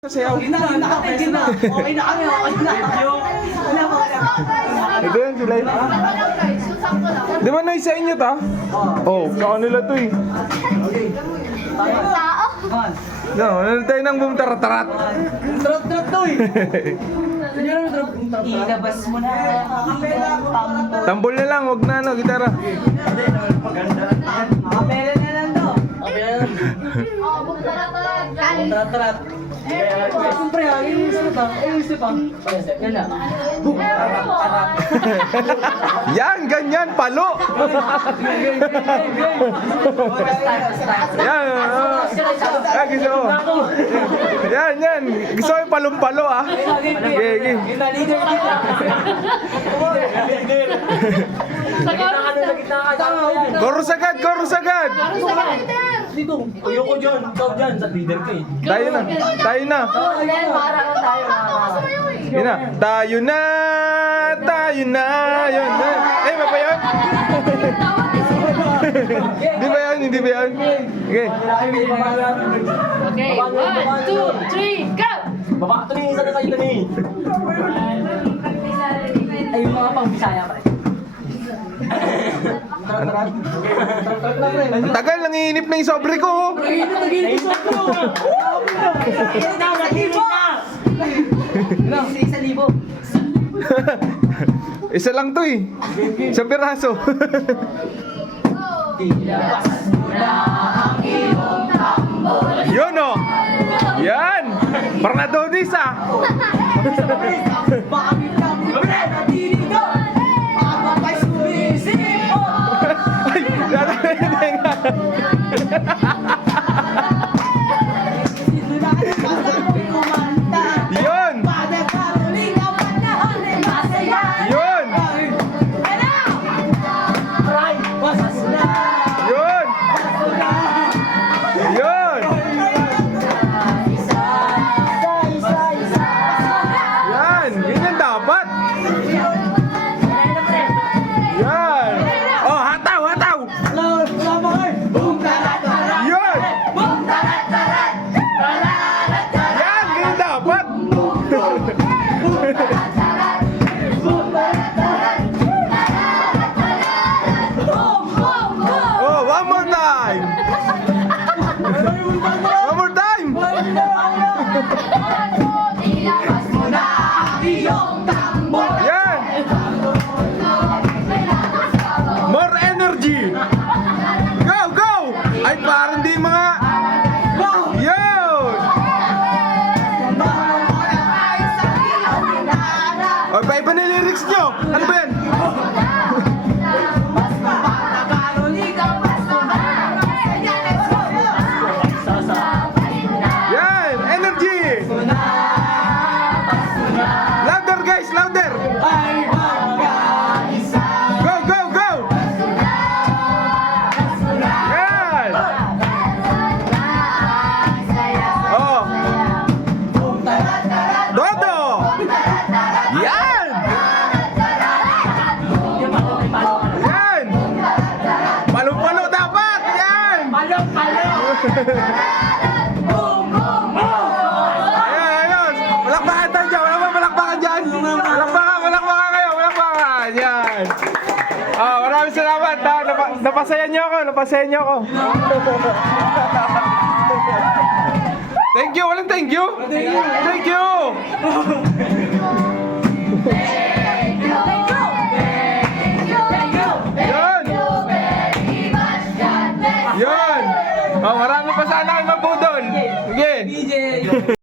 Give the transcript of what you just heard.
Sayaw. Okay na kami. Okay na. Ito yan sila. Di ba na sa inyo ta? Oh, kanila to eh. Tao? No, ano tayo ng boom tarat-tarat? Trot to eh. Ilabas mo na. Tambol na lang, wag na ano, gitara. Kapela na lang to. Oo, bumutarat-tarat. Tarat. Siyempre, yung isa pa. Yan na. Yan, ganyan, palo. Yan, yan, gusto ko. Yan. Gusto ko yung palong-palo ah. Okay. Chorus agad. Dito, ayoko dyan. Ikaw dyan, sa leader ka eh. Tayo na. Yan, parang tayo. Yun na. Tayo na. Yun. Eh, ba yun? Hindi ba yun? Okay. Okay, 1, 2, 3, go! Baba, ito na yung isa na kayo na eh. Ay, yung mga pang-bisaya pa eh. Ang tagal, nangihinip na yung sobre ko. Isa lang to eh. Isang piraso. Yun o. Yan. Parang nadodis ah. Ay, lalaki nga. Yun. Yun. Yun. Yun. Yan. Ganyan dapat. Yan. Oh, hataw. Yun. Yan, ganyan dapat. Oh, one more time. One more time. Ilabas mo na ang iyong tambol. Yan. More energy. Go. Ay, parang di mga... Yun. O, iba na lyrics nyo. Ano ba yan? Yan, energy. Louder guys, louder. Go. Yan. Oh. Dodo. Yan. Yan. Palo dapat. Yan. Ayun. Palakpakan tayo dyan. Wala ba palakpakan dyan? Palakpakan kayo. Yan. Maraming salamat. Napasayan niyo ako. Thank you. Walang thank you. Thank you. Yun. Marami pa sana kayo mabudol. Sige.